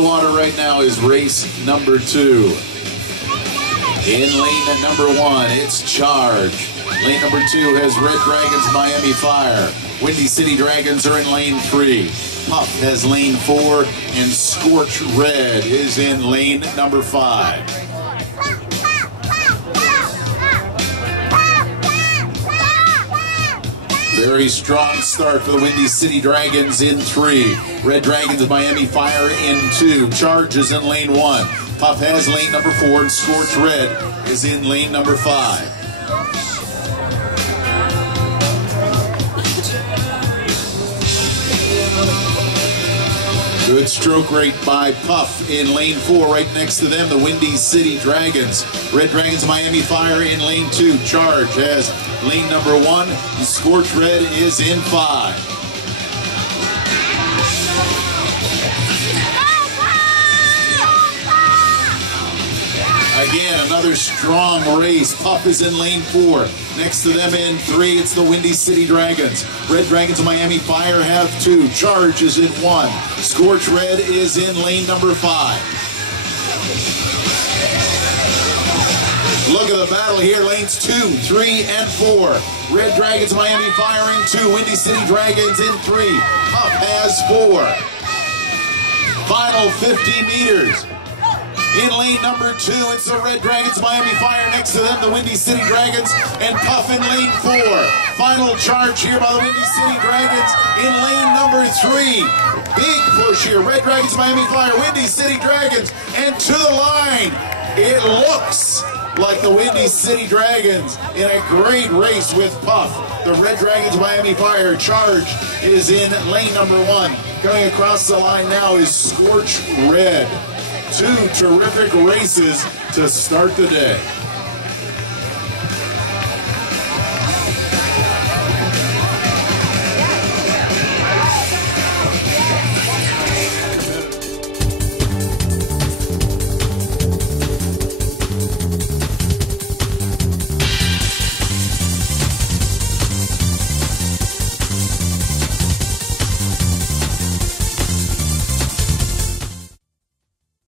the water right now is race number 2. In lane number 1, it's C.H.A.R.G.E. Lane number 2 has Red Dragons, Miami Fire. Windy City Dragons are in lane 3. Puff has lane 4, and Scorch Red is in lane number 5. Very strong start for the Windy City Dragons in 3. Red Dragons of Miami Fire in 2. C.H.A.R.G.E is in lane 1. Puff has lane number 4, and Scorch Red is in lane number 5. Good stroke rate by Puff in lane 4. Right next to them, the Windy City Dragons. Red Dragons of Miami Fire in lane 2. C.H.A.R.G.E has lane number 1. And Scorch Red is in 5. Again, another strong race. Puff is in lane 4. Next to them in 3, it's the Windy City Dragons. Red Dragons of Miami Fire have 2. C.H.A.R.G.E is in 1. Scorch Red is in lane number 5. Look at the battle here. Lanes 2, 3, and 4. Red Dragons of Miami Fire in 2. Windy City Dragons in 3. Puff has 4. Final 50 meters. In lane number 2, it's the Red Dragons of Miami Fire. Next to them, the Windy City Dragons, and Puff in lane 4. Final charge here by the Windy City Dragons in lane number 3. Big push here. Red Dragons of Miami Fire, Windy City Dragons, and to the line. It looks like the Windy City Dragons in a great race with Puff. The Red Dragons of Miami Fire. C.H.A.R.G.E is in lane number 1. Coming across the line now is Scorch Red. 2 terrific races to start the day.